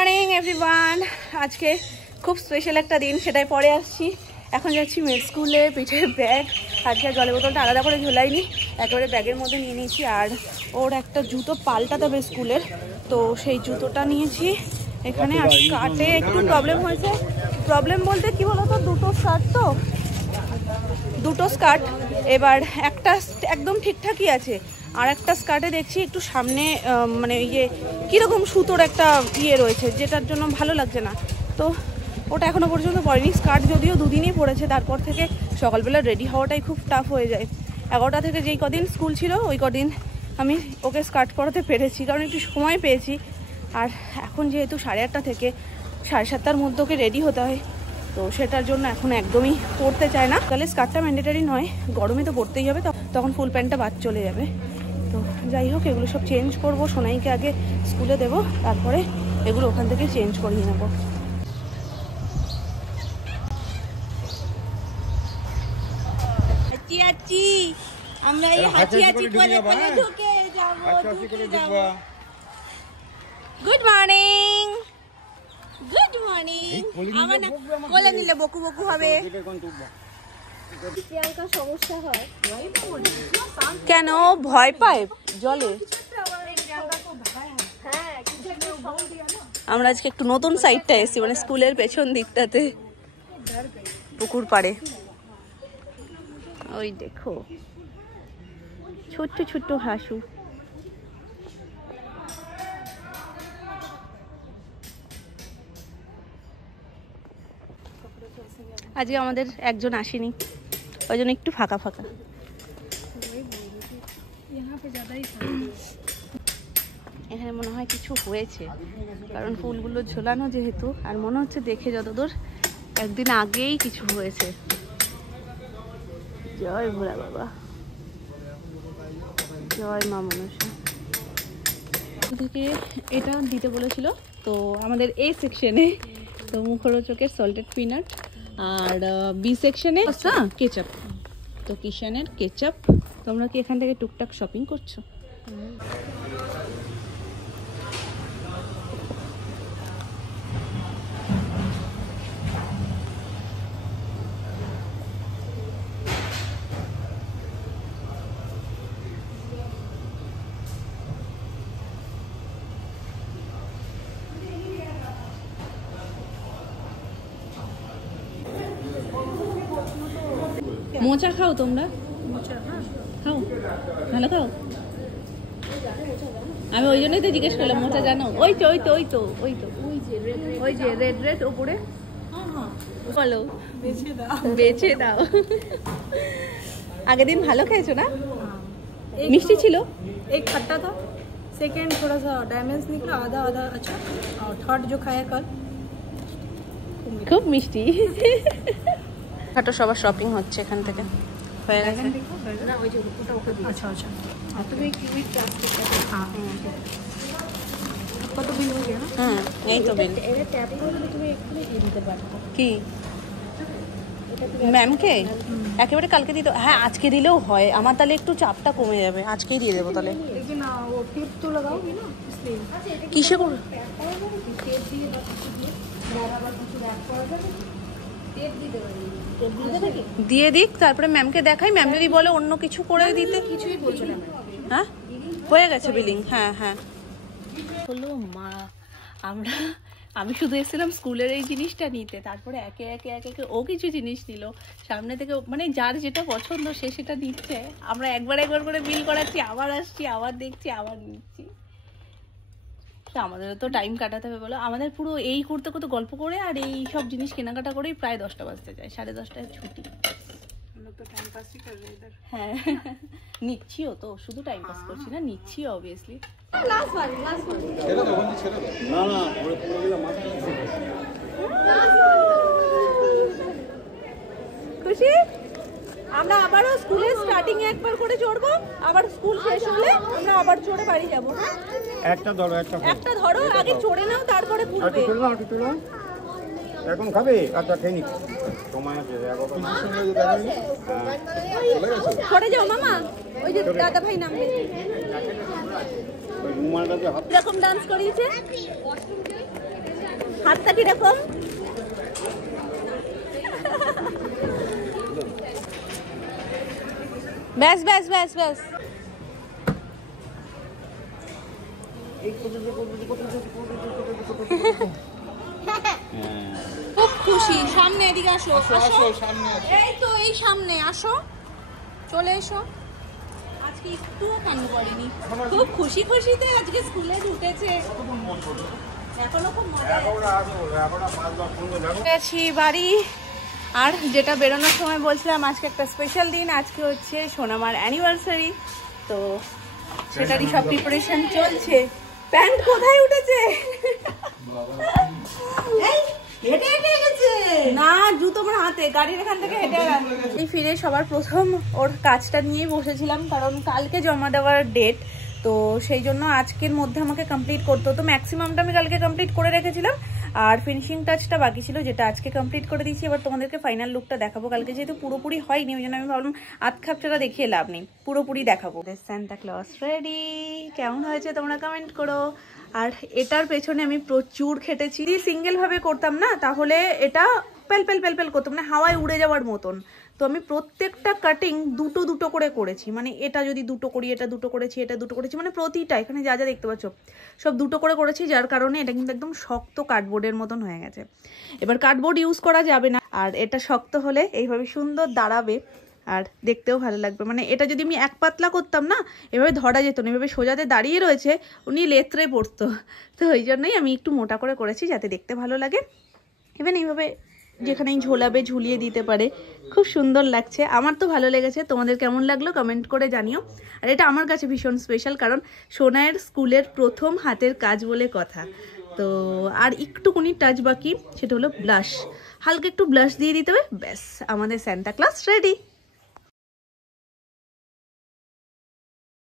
Morning everyone, আজকে খুব special একটা দিন, সেটাই পরে আসছি। এখন যাচ্ছি মেড স্কুলে। পিঠের ব্যাগ আজকে জলের বোতলটা আলাদা করে ঝোলাইনি, একেবারে ব্যাগের মধ্যে নিয়ে নিয়েছি। আর ওর একটা জুতো পাল্টাতে হবে স্কুলের, তো সেই জুতোটা নিয়েছি এখানে। আর স্কার্টে একটু প্রবলেম হয়েছে। প্রবলেম বলতে কি বলতো, দুটো স্কার্ট এবার একটা একদম ঠিকঠাকই আছে, আর একটা স্কার্টে দেখছি একটু সামনে মানে ইয়ে কীরকম সুতোর একটা ইয়ে রয়েছে, যেটার জন্য ভালো লাগছে না। তো ওটা এখনও পর্যন্ত পরেনি। স্কার্ট যদিও দুদিনই পরেছে, তারপর থেকে সকালবেলা রেডি হওয়াটাই খুব টাফ হয়ে যায়। 11টা থেকে যেই কদিন স্কুল ছিল ওই কদিন আমি ওকে স্কার্ট পরাতে পেরেছি, কারণ একটু সময় পেয়েছি। আর এখন যেহেতু 8:30 থেকে 7:30টার মধ্যে ওকে রেডি হতে হয়, তো সেটার জন্য এখন একদমই পরতে চায় না। তাহলে স্কার্টটা ম্যান্ডেটারি নয়, গরমে তো পরতেই হবে, তখন ফুল প্যান্টটা বাদ চলে যাবে। তো যাই হোক, এগুলো সব চেঞ্জ করবো। সোনাইকে আগে স্কুলে দেবো, তারপরে এগুলো ওখান থেকে চেঞ্জ করিয়ে নেবো। আমরা এই হাঁচি করে ঢুকে যাবো। Good morning, good morning. আমার না কোলে নিলে বকু বকু হবে। সমস্যা হয় কেন? ভয় পায় জলে। আমরা আজকে একটু নতুন সাইডটা এসেছি, মানে স্কুলের পেছন দিকটাতে, পুকুর পাড়ে। ওই দেখো ছোট্ট ছোট্ট হাসু। আজকে আমাদের একজন আসেনি, ওই জন্য একটু ফাঁকা ফাঁকা। এখানে মনে হয় কিছু হয়েছে, কারণ ফুলগুলো ঝোলানো যেহেতু, আর মনে হচ্ছে দেখে যতদূর একদিন আগেই কিছু হয়েছে। জয় ভোলা বাবা, জয় মা মনসা। থেকে এটা দিতে বলেছিল, তো আমাদের এ সেকশনে তো মুখরোচকের সল্টেড পিনাট, আর বি সেকশনে কেচাপ। তো কিষানের কেচাপ। তোমরা কি এখান থেকে টুকটাক শপিং করছো? মোচা খাও তোমরা? খাও, ভালো খাও। আমি ওই জন্যই তো জিজ্ঞেস করলাম, মোচা জানো? ওই যে রেড ওপরে। বলো, বেছে দাও। আগের দিন ভালো খেয়েছো না? মিষ্টি ছিল, एक खट्टा था, सेकेंड थोड़ा सा डैमेज निकला, आधा अच्छा, और थर्ड जो खाया कल খুব মিষ্টি। খাটো সবার শপিং হচ্ছে এখান থেকে, হয়ে গেছে। अच्छा तुम्हें কত বিল হয়ে গেল? এই তো বিল। ট্যাপ করলে তুমি এক্ষুনি দিয়ে দিতে পারবে। কি ম্যামকে একেবারে কালকে দিতে? হ্যাঁ, আজকে দিলেও হয় আমার, তাহলে একটু চাপটা কমে যাবে। আজকেই দিয়ে দেবো তাহলে। लेकिन वो टिप तो लगाओगी ना, इसलिए কিসে করে টেপ দিয়ে বা কিছু দিয়ে বরাবর কিছু র‍্যাপ করা যাবে, টেপ দিতে পারি। দিয়ে দিক, তারপরে ম্যামকে দেখাই। ম্যাম যদি বলে অন্য কিছু করে দিতে, কিছুই বলছো না। হ্যাঁ হয়ে গেছে বিলিং। হ্যাঁ হলো মা। আমি শুধু এসেছিলাম স্কুলের এই জিনিসটা নিতে, তারপরে একে একে ও কিছু জিনিস নিল সামনে থেকে, মানে যার যেটা পছন্দ সে সেটা নিচ্ছে। আমরা একবার করে বিল করাচ্ছি, আবার আসছি, আবার দেখছি, আবার নিচ্ছি। আমাদেরও তো টাইম কাটাতে হবে বলো। আমাদের পুরো এই করতে করতে গল্প করে আর এই সব জিনিস কেনাকাটা করেই প্রায় 10টা বাজতে যায়। 10:30টায় ছুটি। হ্যাঁ, নিচ্ছিও তো, শুধু টাইম পাস করছি না, নিচ্ছি অবভিয়াসলি। খুশি? আমরা আবারও স্কুলের স্টার্টিং এ একবার করে চড়বো, আবার স্কুল শেষ হলে আমরা আবার চড়ে বাড়ি যাবো। একটা ধরো, আগে চড়ে নাও, তারপরে ঘুরবে। এখন খাবে? আচ্ছা খেয়ে নিচ্ছি, সময় আছে। সরে যাও মামা, ওই যে দাদা ভাই নামবে। এরকম ডান্স করিয়েছে। হাতটা কিরকম? ব্যাস ব্যাস ব্যাস ব্যাস। খুব খুশি। সামনে এদিকে আসো, এই তো এই সামনে আসো, চলে এসো। আজকে একটুও কান্ড করেনি, খুব খুশি খুশিতে আজকে স্কুলে ঢুকেছে। এখনো খুব মজা আছি বাড়ি। আর যেটা বেরোনোর সময় বলছিলাম আজকে একটা স্পেশাল দিন, আজকে হচ্ছে সোনামার অ্যানিভার্সারি, তো সেটারই সব প্রিপারেশন চলছে। প্যান্ট কোথায় উঠেছে? হেঁটে হেঁটে গেছে না, জুতো আমার হাতে, গাড়ির এখান থেকে হেঁটে এই ফিরে সবার প্রথম ওর কাজটা নিয়েই বসেছিলাম, কারণ কালকে জমা দেওয়ার ডেট, তো সেই জন্য আজকের মধ্যে আমাকে কমপ্লিট করতে হতো। ম্যাক্সিমামটা আমি কালকে কমপ্লিট করে রেখেছিলাম, আর ফিনিশিং টাচটা বাকি ছিল যেটা আজকে কমপ্লিট করে দিয়েছি। এবার তোমাদেরকে ফাইনাল লুকটা দেখাবো। কালকে যেহেতু পুরোপুরি হয়নি, ওই জন্য আমি ভাবলাম আধ খাপটা দেখিয়ে লাভ নেই, পুরোপুরি দেখাবো। সান্তা ক্লজ রেডি, কেমন হয়েছে তোমরা কমেন্ট করো। আর এটার পেছনে আমি প্রচুর খেটেছি। যদি সিঙ্গেল ভাবে করতাম না তাহলে এটা পেল পেল পেল পেল করতাম, মানে হাওয়ায় উড়ে যাওয়ার মতন। তো আমি প্রত্যেকটা কাটিং দুটো দুটো করে করেছি, মানে এটা যদি দুটো করি, এটা দুটো করেছি, এটা দুটো করেছি, মানে প্রতিটা এখানে যা যা দেখতে পাচ্ছ সব দুটো করে করেছি, যার কারণে এটা কিন্তু একদম শক্ত কার্ডবোর্ডের মতন হয়ে গেছে। এবার কার্ডবোর্ড ইউজ করা যাবে না, আর এটা শক্ত হলে এইভাবে সুন্দর দাঁড়াবে আর দেখতেও ভালো লাগবে। মানে এটা যদি আমি এক পাতলা করতাম না, এভাবে ধরা যেত না, এভাবে সোজাতে দাঁড়িয়ে রয়েছে, উনি লেত্রে পড়তো। তো ওই জন্যই আমি একটু মোটা করে করেছি যাতে দেখতে ভালো লাগে। ইভেন এইভাবে যেখানেই ঝোলাবে ঝুলিয়ে দিতে পারে, খুব সুন্দর লাগছে। আমার তো ভালো লেগেছে, তোমাদের কেমন লাগলো কমেন্ট করে জানিও। আর এটা আমার কাছে ভীষণ স্পেশাল, কারণ সোনায়ের স্কুলের প্রথম হাতের কাজ বলে কথা। তো আর একটুকুনি টাচ বাকি, সেটা হলো ব্লাশ। হালকা একটু ব্লাশ দিয়ে দিতে হবে, ব্যাস আমাদের সান্তা ক্লজ রেডি।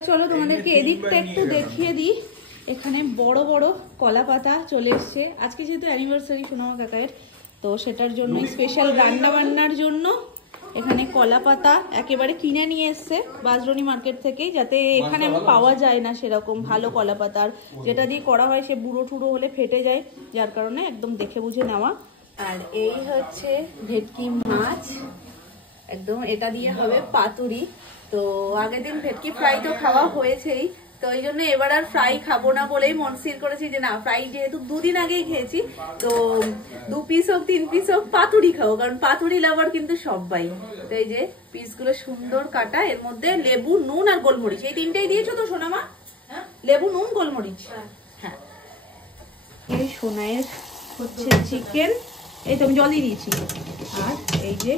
চলো তোমাদেরকে এদিকটা একটু দেখিয়ে দিই। এখানে বড় বড় কলা পাতা চলে এসছে। আজকে যেহেতু অ্যানিভার্সারি সোনামা কাকায়ের, তো সেটার জন্য স্পেশাল রান্না বান্নার জন্য এখানে কলা পাতা একেবারে কিনে নিয়ে এসছে বাজরনি মার্কেট থেকেই, যাতে এখানে পাওয়া যায় না সেরকম ভালো কলা পাতা। আর যেটা দিয়ে করা হয় সে বুড়ো টুড়ো হলে ফেটে যায়, যার কারণে একদম দেখে বুঝে নেওয়া। আর এই হচ্ছে ভেটকি মাছ, একদম এটা দিয়ে হবে পাতুরি। তো আগের দিন ভেটকি ফ্রাই তো খাওয়া হয়েছেই, তো ওই জন্য এবার আর ফ্রাই খাবো না বলেই মন স্থির করেছি যে না, ফ্রাই যেহেতু দুদিন আগেই খেয়েছি, তো 2 পিস হোক 3 পিস হোক পাতুরি খাবো, কারণ পাতুরি লাভার কিন্তু সবাই। তো এই যে পিসগুলো সুন্দর কাটা, এর মধ্যে লেবু, নুন আর গোলমরিচ, এই তিনটেই দিয়েছো তো সোনামা? লেবু, নুন, গোলমরিচ। হ্যাঁ, এই সোনায়ের হচ্ছে চিকেন, এই তো আমি জল দিয়ে দিয়েছি। আর এই যে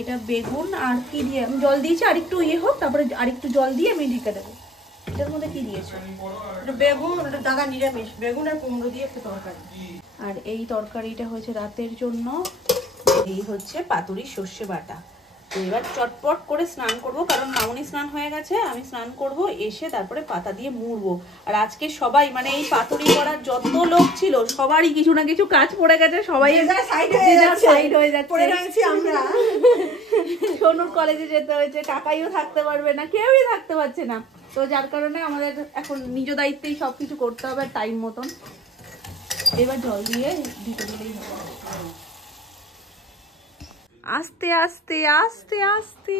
এটা বেগুন, আর কি দিয়ে আমি জল দিয়েছি, আর একটু ইয়ে হোক, তারপরে আর একটু জল দিয়ে আমি ঢেকে দেবো। এটার মধ্যে কি দিয়েছো? বেগুন, ওটা দাদা নিরামিষ, বেগুন আর কুমড়ো দিয়ে একটা তরকারি। আর এই তরকারিটা হচ্ছে রাতের জন্য। এই হচ্ছে পাতুরি সর্ষে বাটা। তো এবার চটপট করে স্নান করব, কারণ মামনি স্নান হয়ে গেছে, আমি স্নান করব, এসে তারপরে পাতা দিয়ে মুড়বো। আর আজকে সবাই মানে এই পাতুরি করার যত লোক ছিল সবারই কিছু না কিছু কাজ পড়ে গেছে, সবাই সাইড হয়ে যাচ্ছে। আমরা সোনুর কলেজে যেতে হয়েছে, কাকাইও থাকতে পারবে না, কেউই থাকতে পারছে না, তো যার কারণে আমাদের এখন নিজ দায়িত্বেই সবকিছু করতে হবে টাইম মতন। এবার জল দিয়ে ঢেকে দিলেই হবে। আস্তে আস্তে আস্তে আস্তে।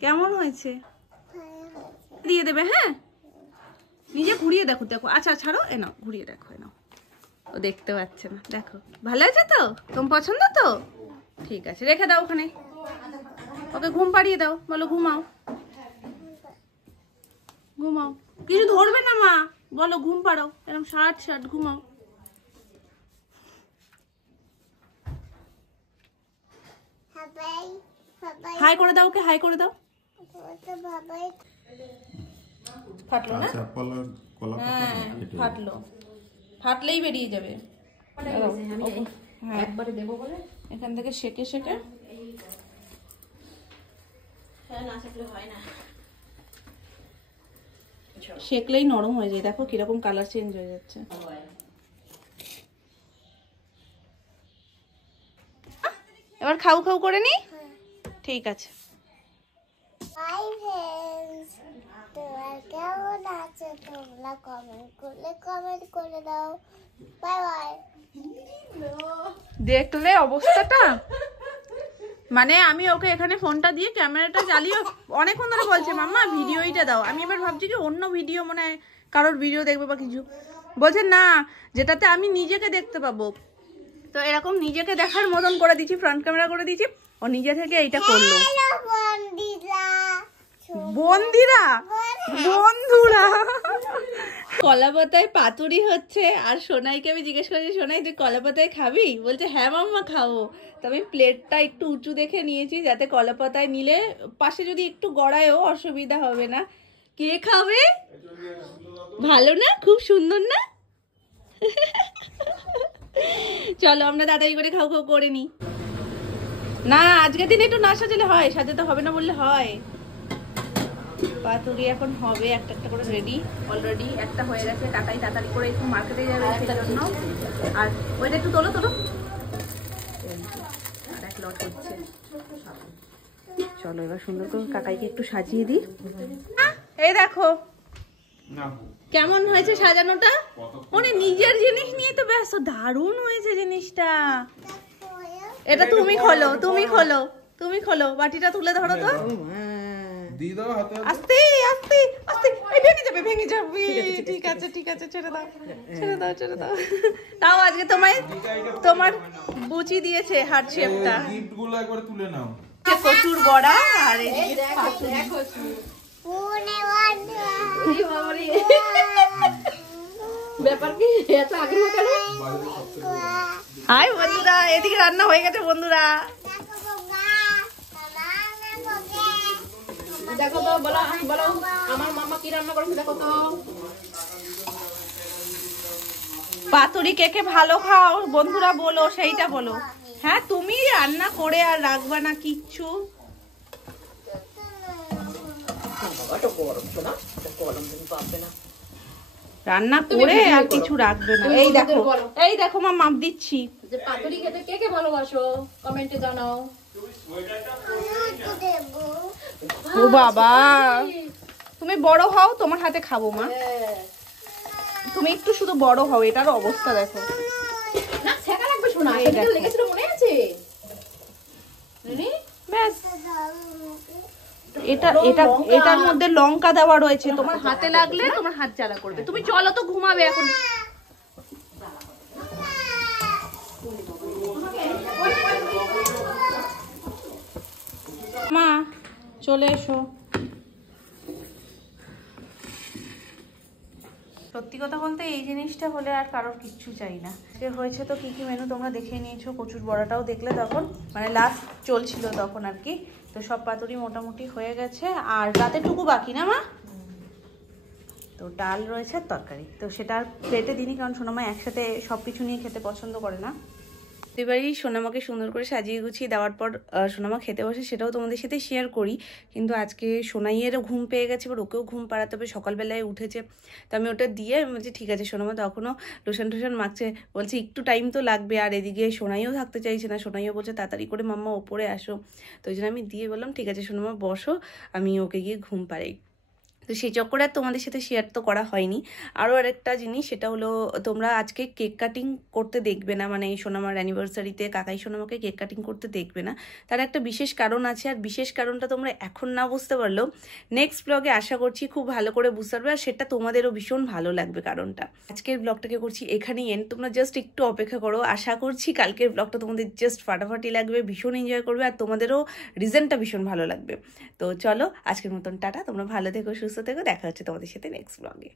কেমন হয়েছে? দিয়ে দেবে, হ্যাঁ নিজে ঘুরিয়ে দেখো। দেখো আচ্ছা ছাড়ো, এ নাও ঘুরিয়ে দেখো, এ নাও। ও দেখতে পাচ্ছে না, দেখো ভালো আছে তো? তোমার পছন্দ তো? ঠিক আছে, রেখে দাও ওখানে, ওকে ঘুম পাড়িয়ে দাও, বলো ঘুমাও ঘুমাও। কিছু ধরবে না মা, বলো ঘুম পাড়াও, এরকম শার্ট ঘুমাও। হাই করে দাও ওকে, হাই করে দাও। ফাটলো না? হ্যাঁ ফাটলো, ফাটলেই বেরিয়ে যাবে। হ্যাঁ একবারে দেবো বলে এখান থেকে সেকে সেকে, সেকলেই নরম হয়ে যায়। দেখো কিরকম কালার চেঞ্জ হয়ে যাচ্ছে। এবার খাও খাও করে নি, ঠিক আছে। তোমরা কেমন আছো? তোমরা কমেন্ট করে দাও। দেখলে অবস্থাটা, মানে আমি ওকে এখানে ফোনটা দিয়ে ক্যামেরাটা চালিয়ে অনেকক্ষণ ধরে বলছে মাম্মা ভিডিওইটা দাও। আমি এবার ভাবছি কি অন্য ভিডিও, মানে কারোর ভিডিও দেখবে বা কিছু, বলছে না যেটাতে আমি নিজেকে দেখতে পাবো। তো এরকম নিজেকে দেখার মতন করে দিয়েছি, ফ্রন্ট ক্যামেরা করে দিয়েছি, ও নিজে থেকে এইটা করলো। বন্ধুরা বন্ধুরা কলা পাতায় পাতুরি হচ্ছে, আর সোনাইকে আমি জিজ্ঞেস করেছি সোনাই তুই কলা পাতায় খাবি? বলছে হ্যাঁ মাম্মা খাবো। তো আমি প্লেটটা একটু উঁচু দেখে নিয়েছি যাতে কলা পাতায় নিলে পাশে যদি একটু গড়ায়ও অসুবিধা হবে না। কে খাবে? ভালো না? খুব সুন্দর না? চলো আমরা তাড়াতাড়ি করে খাও খাও করে নি। না আজকের দিনে একটু না সাজালে হয়, সাজাতে হবে না বললে হয়। পাতুরি এখন হবে একটা একটা করে রেডি, অলরেডি একটা হয়ে গেছে। কাকাই তাড়াতাড়ি করে একটু মার্কেটে যাবে সেই জন্য। আর ওইটা একটু তোলো তোলো, আর এক লট হচ্ছে। চলো এবার সুন্দর করে কাকাইকে একটু সাজিয়ে দিই। এই দেখো কেমন হয়েছে সাজানোটা, মানে নিজের জিনিস নিয়ে তো ব্যস্ত। দারুণ হয়েছে জিনিসটা। এটা তুমি খোলো, তুমি খোলো, তুমি খোলো, বাটিটা তুলে ধরো তো। আস্তে আস্তে আস্তে, ভেঙে যাবে ভেঙে যাবে। ঠিক আছে ঠিক আছে, ছেড়ে দাও ছেড়ে দাও ছেড়ে দাও। তাও আজকে তোমার বুচি দিয়েছে হার্ট শেপটা। গিফটগুলো একবার তুলে নাও। কচুর বড়া আর এদিকে পাতুরি। ব্যাপার কি এত আগ্রহ কেন? হাই বন্ধুরা, এদিকে রান্না হয়ে গেছে বন্ধুরা। দেখো তো, বলো বলো আমার মামা কি রান্না করেছে দেখো তো। পাতুরি কে কে ভালো খাও বন্ধুরা বলো, সেইটা বলো। হ্যাঁ তুমি রান্না করে আর রাখবা না কিচ্ছু। রান্না করে আর কিছু রাখবে না। এই দেখো মা মাপ দিচ্ছি। পাতুরি খেতে কে কে ভালোবাসো কমেন্টে জানাও। ও বাবা, তুমি বড় হও তোমার হাতে খাবো মা। তুমি একটু শুধু বড় হও, এটার অবস্থা দেখো। না ছেকা লাগবে শোনা, এটা লেগেছিল মনে আছে? ব্যাস, এটা এটা এটার মধ্যে লঙ্কা দেওয়া রয়েছে, তোমার হাতে লাগলে তোমার হাত জ্বালা করবে। তুমি চলো তো ঘুমাবে এখন। মা চলে এসো। সত্যি কথা বলতে এই জিনিসটা হলে আর কারোর কিচ্ছু চাই না। আজকে হয়েছে তো কি কি মেনু তোমরা দেখে নিয়েছো, কচুর বড়াটাও দেখলে তখন, মানে লাস্ট চলছিল তখন আর কি। তো সব পাতুরি মোটামুটি হয়ে গেছে, আর রাতেরটুকু বাকি না মা? তো ডাল রয়েছে আর তরকারি, তো সেটা আর প্লেটে দিনই, কারণ সোনামা একসাথে সব কিছু নিয়ে খেতে পছন্দ করে না। এবারই সোনামাকে সুন্দর করে সাজিয়ে গুছিয়ে দেওয়ার পর সোনামা খেতে বসে, সেটাও তোমাদের সাথে শেয়ার করি। কিন্তু আজকে সোনাইয়েরও ঘুম পেয়ে গেছে, এবার ওকেও ঘুম পাড়াতে হবে, সকালবেলায় উঠেছে। তো আমি ওটা দিয়ে বলছি ঠিক আছে। সোনামা তখনও লোশন টোশন মাখছে, বলছে একটু টাইম তো লাগবে। আর এদিকে সোনাইও থাকতে চাইছে না, সোনাইও বলছে তাড়াতাড়ি করে মাম্মা ওপরে আসো। তো ওই জন্য আমি দিয়ে বললাম ঠিক আছে সোনামা বসো, আমি ওকে গিয়ে ঘুম পাড়াই। তো সেই চক্করে আর তোমাদের সাথে শেয়ার তো করা হয়নি। আরও আরেকটা জিনিস, সেটা হলো তোমরা আজকে কেক কাটিং করতে দেখবে না, মানে এই সোনামার অ্যানিভার্সারিতে কাকাই সোনামাকে কেক কাটিং করতে দেখবে না। তার একটা বিশেষ কারণ আছে, আর বিশেষ কারণটা তোমরা এখন না বুঝতে পারলেও নেক্সট ব্লগে আশা করছি খুব ভালো করে বুঝতে পারবে, আর সেটা তোমাদেরও ভীষণ ভালো লাগবে কারণটা। আজকের ব্লগটাকে করছি এখানেই এন্ড, তোমরা জাস্ট একটু অপেক্ষা করো। আশা করছি কালকের ব্লগটা তোমাদের জাস্ট ফাটাফাটি লাগবে, ভীষণ এনজয় করবে, আর তোমাদেরও রিজনটা ভীষণ ভালো লাগবে। তো চলো আজকের মতন টাটা, তোমরা ভালো থেকো সুস্থ থেকো, দেখা হচ্ছে তোমাদের সাথে নেক্সট ব্লগে।